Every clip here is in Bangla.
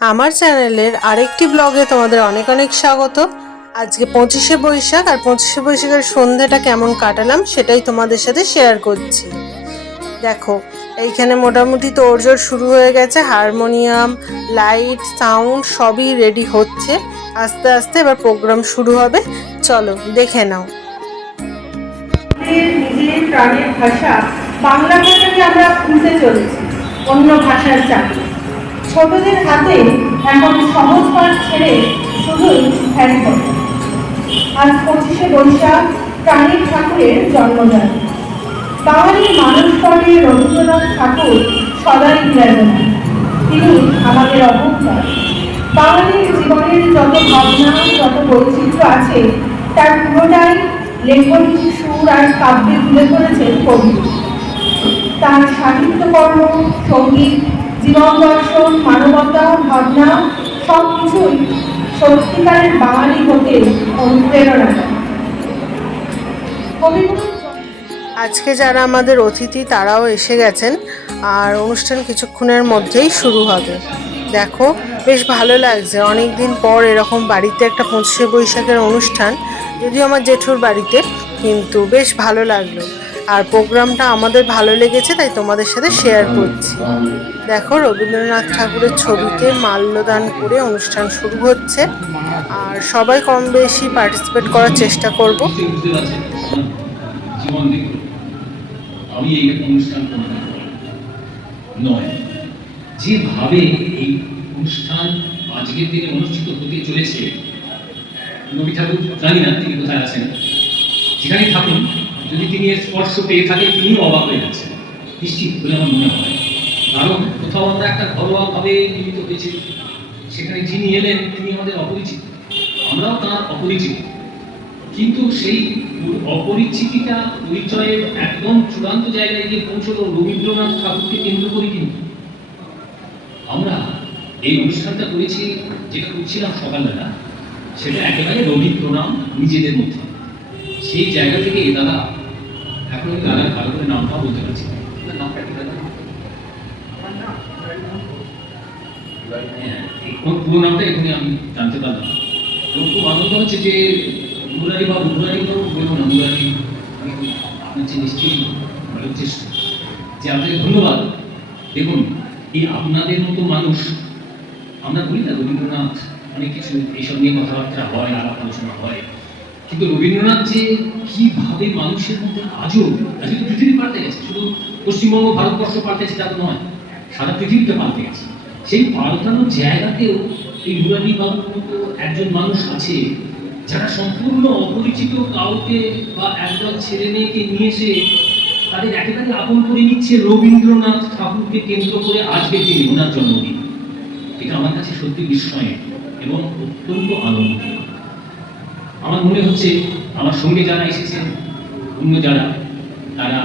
আমার চ্যানেলের আরেকটি ব্লগে তোমাদের অনেক অনেক স্বাগত। আজকে পঁচিশে বৈশাখ আর পঁচিশে বৈশাখের সন্ধ্যাটা কেমন কাটালাম সেটাই তোমাদের সাথে শেয়ার করছি। দেখো, এইখানে মোটামুটি তোড়জোড় শুরু হয়ে গেছে হারমোনিয়াম লাইট সাউন্ড সবই রেডি হচ্ছে। আস্তে আস্তে এবার প্রোগ্রাম শুরু হবে। চলো, দেখে নাও। নিজের প্রাণের ভাষা বাংলা ভাষাকে আমরা ভুলতে চলেছি, অন্য ভাষার চাকরি। ছোটদের হাতে এখন সহজ পাঠ ছেড়ে শুধুই হ্যান্ড আজ পঁচিশে বৈশাখ প্রাণীর ঠাকুরের জন্মদিন। বাঙালি মানুষ পরে রবীন্দ্রনাথ ঠাকুর সদাই বিরাজমান। তিনি আমাদের অহংকার বাঙালির জীবনের যত ভাবনা, যত বৈচিত্র্য আছে, তার পুরোটাই লেখন, সুর আর কাব্যে তুলে ধরেছেন কবি। তার সাহিত্যকর্ম সংগীত জীবন দর্শন মানবতা, ভাবনা সব কিছুই সত্যিকারের বাঙালি হতে অনুপ্রেরণা আজকে যারা আমাদের অতিথি, তারাও এসে গেছেন। আর অনুষ্ঠান কিছুক্ষণের মধ্যেই শুরু হবে। দেখো, বেশ ভালো লাগছে। অনেক দিন পর এরকম বাড়িতে একটা পঁচিশে বৈশাখের অনুষ্ঠান, যদিও আমার জেঠুর বাড়িতে, কিন্তু বেশ ভালো লাগল। আর প্রোগ্রামটা আমাদের ভালো লেগেছে, তাই তোমাদের সাথে শেয়ার করছি। দেখো, রবীন্দ্রনাথ ঠাকুরের ছবিতে মাল্যদান করে অনুষ্ঠান শুরু হচ্ছে। আর সবাই কম বেশি পার্টিসিপেট করার চেষ্টা করব। যেভাবে এই অনুষ্ঠান আজকের দিনে অনুষ্ঠিত হতে চলেছে, নবী ঠাকুর জানি না তিনি কোথায় আছেন। যেখানে থাকুন যদি তিনি স্পর্শ পেয়ে থাকেন তিনিও অবাক হয়ে যাচ্ছেন নিশ্চিত বলে আমার মনে হয়। কারণ কোথাও আমরা একটা ঘরোয়াভাবে মিলিত হয়েছি। সেখানে যিনি এলেন, তিনি আমাদের অপরিচিত। আমরাও তার অপরিচিত। কিন্তু সেই অপরিচিতিটা পরিচয়ের একদম চূড়ান্ত জায়গায় গিয়ে পৌঁছলো রবীন্দ্রনাথ ঠাকুরকে কেন্দ্র করে কিন্তু। আমরা এই অনুষ্ঠানটা করেছি, যেটা করছিলাম সকালবেলা, সেটা একেবারে রবি প্রণাম নিজেদের মধ্যে। সেই জায়গা থেকে দাদা এখন দাদার ভালো করে নামটা বলতে পারছি না। নামটা হ্যাঁ, পুরো নামটা এখানে আমি জানতে পারলাম খুব আনন্দ হচ্ছে যে মুরারি বা মুরারি তো বলব না মুরারি আপনার যে নিশ্চয়ই ভালো চেষ্টা। যে আপনাকে ধন্যবাদ। দেখুন এই আপনাদের মতো মানুষ আমরা বলি না রবীন্দ্রনাথ অনেক কিছু এইসব নিয়ে কথাবার্তা হয় আলাপ আলোচনা হয়। কিন্তু রবীন্দ্রনাথ যে কীভাবে মানুষের মধ্যে আজও আজকে পৃথিবী পাল্টে গেছে, শুধু পশ্চিমবঙ্গ, ভারতবর্ষ পাল্টেছে তা তো নয়, সারা পৃথিবীতে পাল্টে গেছে। সেই পাল্টানোর জায়গাতেও এই মুরারি বাবুর মতো একজন মানুষ আছে, যারা সম্পূর্ণ অপরিচিত কাউকে বা একদল ছেলে মেয়েকে নিয়ে এসে তাদের একেবারে আপন করে নিচ্ছে রবীন্দ্রনাথ ঠাকুরকে কেন্দ্র করে আজকের তিনি ওনার জন্মদিন। এটা আমার কাছে সত্যি বিস্ময় এবং অত্যন্ত আনন্দ। আমার মনে হচ্ছে আমার সঙ্গে যারা এসেছেন, অন্য যারা, তারা,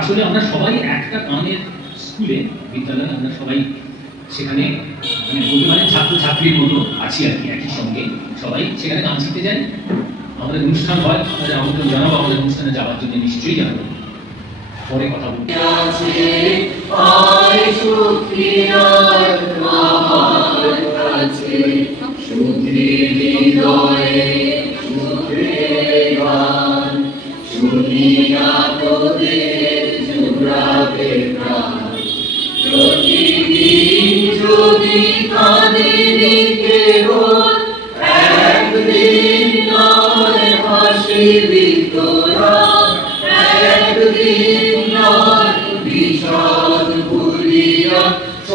আসলে আমরা সবাই একটা গানের স্কুলে, বিদ্যালয়ে আমরা সবাই সেখানে মানে ছাত্র ছাত্রীর মতো আছি আর কি, একই সঙ্গে সবাই। সেখানে গান শিখতে যাই, আমাদের অনুষ্ঠান হয়, আপনাদের আমন্ত্রণ জানাব, আমাদের অনুষ্ঠানে যাওয়ার জন্য নিশ্চয়ই জানাব পরে কথা বলব।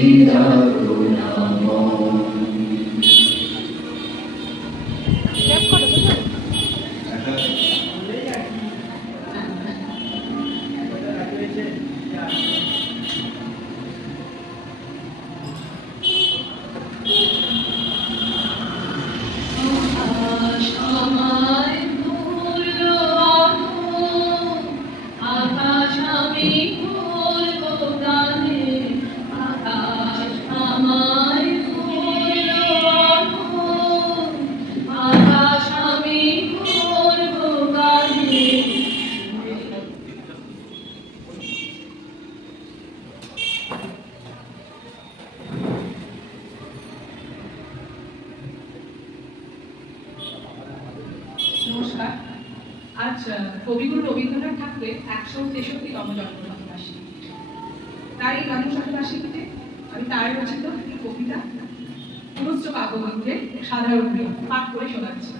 vida. সাধারণ পাঠ করে শোনাচ্ছি।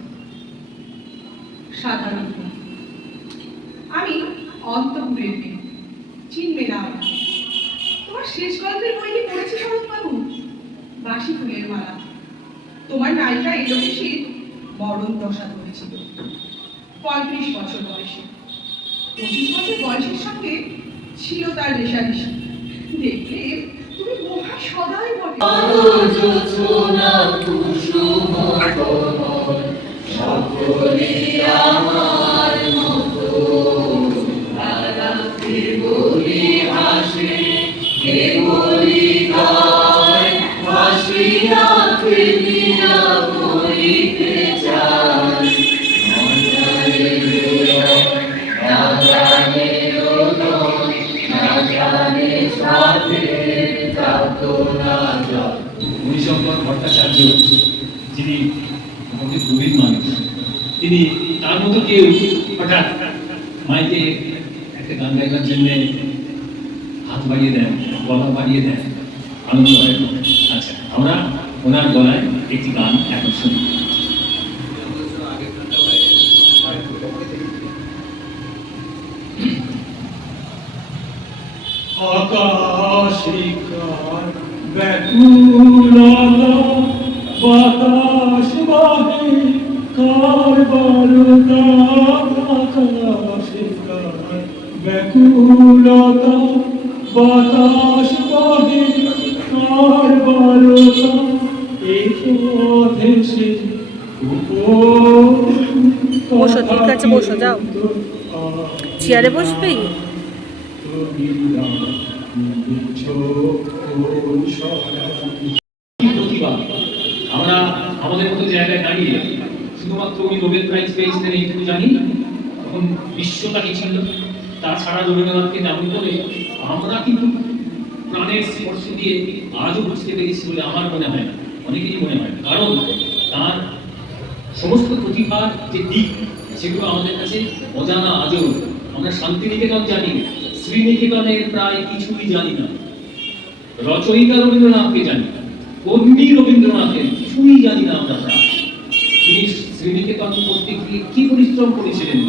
সাধারণ। আমি অন্তপুরের মেয়ে চিনবে না তোমার শেষ গল্পের বইটি পড়েছি শরৎবাবু? বাসি ফুলের মালা। তোমার নায়িকা এলোকেশীর মরণ দশা ধরেছিল পঁয়ত্রিশ বছর বয়সে। পঁচিশ বছর বয়সের সঙ্গে ছিল তার রেশারেশি। দেখলে সদাই বটে মতো কেউ হঠাৎ মাইকে একটা গান গাইবার জন্য হাত বাড়িয়ে দেন, গলা বাড়িয়ে দেন, আনন্দ হয় আচ্ছা আমরা ওনার গলায় একটি গান এখন শুনি। আকাশিকার ব্যাকুলতা বাতাস বাহে আকাশিকার ব্যাকুলতা বাতাস বাহে কার বারুদা এই পথে সে বসো, ঠিক আছে, বসো, যাও। চেয়ারে প্রতিভা আমরা আমাদের মতো জায়গায় দাঁড়িয়ে শুধুমাত্র উনি নোবেল প্রাইজ পেয়েছিলেন এইটুকু জানি। তখন বিশ্বটা কি ছিল তাছাড়া রবীন্দ্রনাথকে তেমন করে আমরা কিন্তু প্রাণের স্পর্শ দিয়ে আজও বুঝতে পেরেছি বলে আমার মনে হয় না। অনেকেরই মনে হয় কারণ তার সমস্ত প্রতিভার যে দিক, সেগুলো আমাদের কাছে অজানা আজও। আমরা শান্তিনিকেতন জানি, শ্রীনিকেতনের প্রায় কিছুই জানি না। রচয়িতা রবীন্দ্রনাথকে জানি কর্মী রবীন্দ্রনাথের কিছুই জানি না আমরা। শ্রীনিকেতন করতে গিয়ে কি পরিশ্রম করেছিলেন?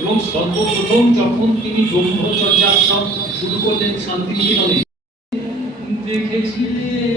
এবং সর্বপ্রথম যখন তিনি ব্রহ্মচর্যাশ্রম শুরু করলেন শান্তিনিকেতনে দেখেছিলেন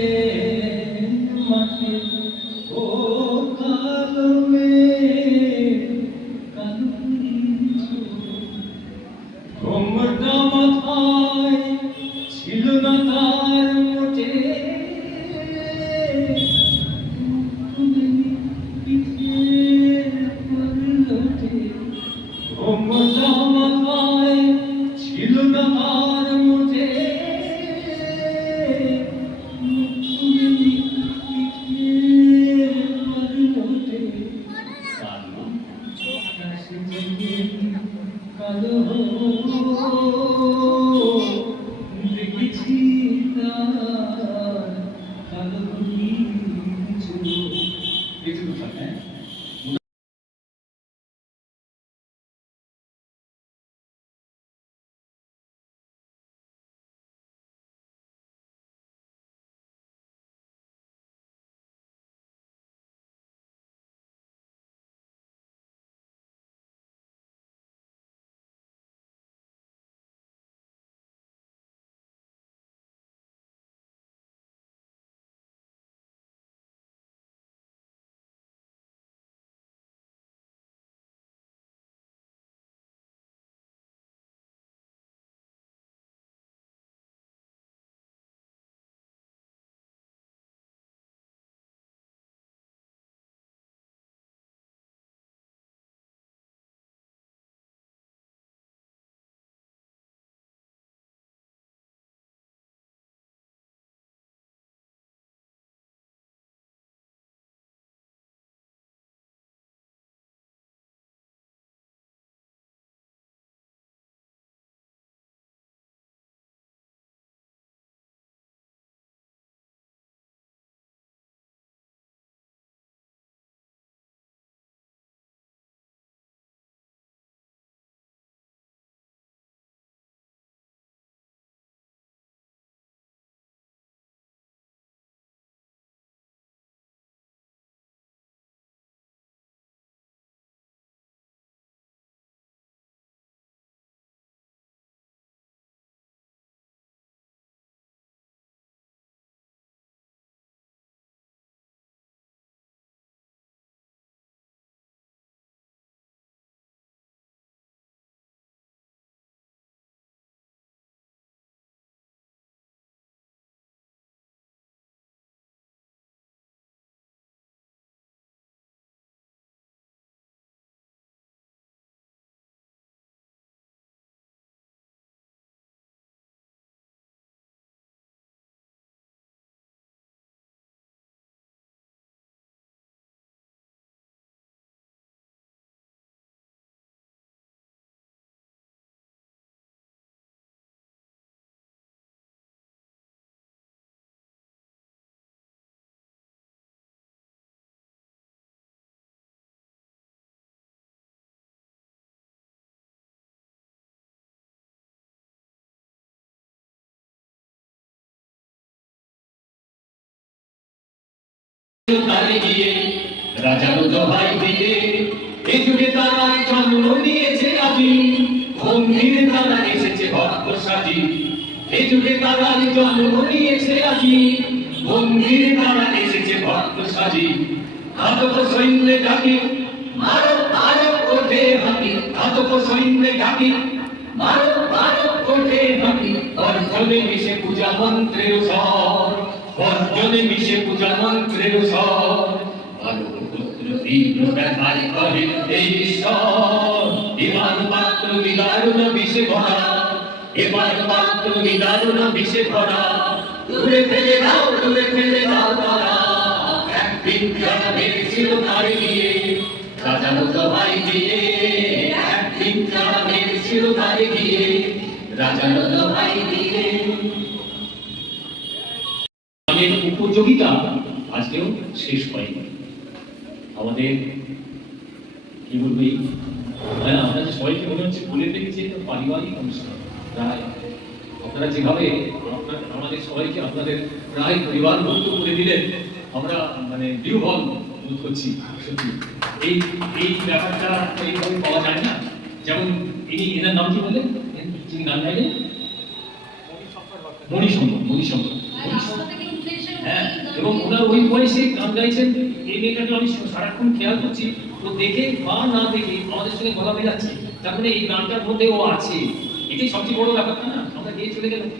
তারে গিয়ে রাজার দোহাই দিয়ে এ যুগে তারা জন্ম নিয়েছে আজি মন্দিরে তারা এসেছে ভক্ত সাজি এ যুগে তারা জন্ম নিয়েছে আজি মন্দিরে তারা এসেছে ভক্ত সাজি ঘাতক সৈন্যে ডাকে, মারো মারো, ওঠে হাতি ঘাতক সৈন্যে ডাকে, মারো মারো, ওঠে হাতি অর্জনে মিশে পূজা মন্ত্রের স্বর। অর্জনে মিশে পূজা মন্ত্রের এবার পাত্র বিদারুণ বিষে ভরা। দূরে ফেলে দাও, দূরে ফেলে দাও তারা। একদিন যারা মেরেছিল তারে গিয়ে রাজানো দোহাই দিয়ে একদিন যারা মেরেছিল তারে গিয়ে রাজানো দোহাই দিয়ে উপযোগিতা আজকেও শেষ হয়নি। আমাদের কি বলব? এই আমরা সবাইকে মনে হচ্ছে বলে রেখেছি এটা পারিবারিক অনুষ্ঠান প্রায়। আপনারা যেভাবে আমাদের সবাইকে আপনাদের প্রায় পরিবার বন্ধু করে দিলেন আমরা মানে বিহ্বল বোধ করছি সত্যি। এই এই ব্যাপারটা এইভাবে পাওয়া যায় না। যেমন ইনি এনার নাম কি বলেন যিনি গান গাইলেন? মণিশঙ্কর মণিশঙ্কর। হ্যাঁ এবং ওনার ওই বয়সে গান গাইছেন এই মেয়েটাকে আমি সারাক্ষণ খেয়াল করছি। ও দেখে বা না দেখে আমাদের সঙ্গে গলা মেলাচ্ছে তার মানে এই গানটার মধ্যে ও আছে। এটাই সবচেয়ে বড় ব্যাপারটা না? আমরা গিয়ে চলে গেলাম।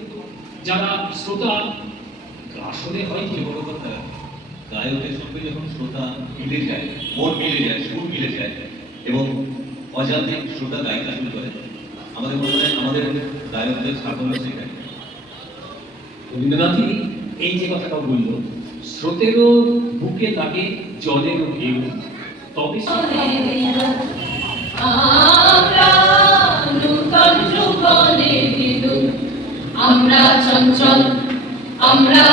যারা শ্রোতা আসলে হয় কি? বড় কথা গায়কের সঙ্গে যখন শ্রোতা মিলে যায় মন মিলে যায় সুর মিলে যায় এবং অজান্তে শ্রোতা গাইতে শুরু করে আমাদের মনে হয় আমাদের গায়কদের সাফল্য সেখানে। রবীন্দ্রনাথই এই যে কথাটা বলল স্রোতেরও বুকে লাগে জলের ঢেউ। তবে আমরা চঞ্চল আমরা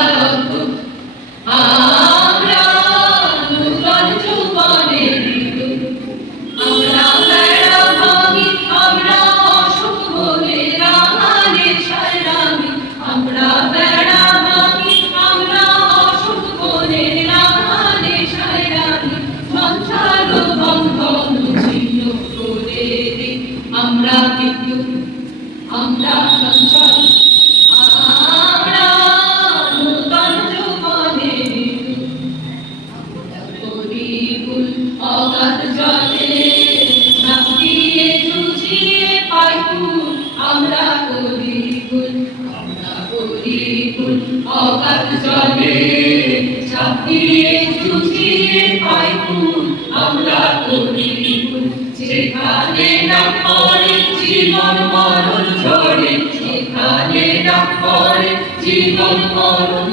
অগাধ জলে ঝাঁপিয়ে জুঝিয়ে পাইপুল আমরা পরিপুল আমরা পরিপুল অগাধ জলে ঝাঁপিয়ে জুঝিয়ে আমরা পরিপুল যেখানে না জীবন মরণ ঝরে যেখানে না জীবন মরণ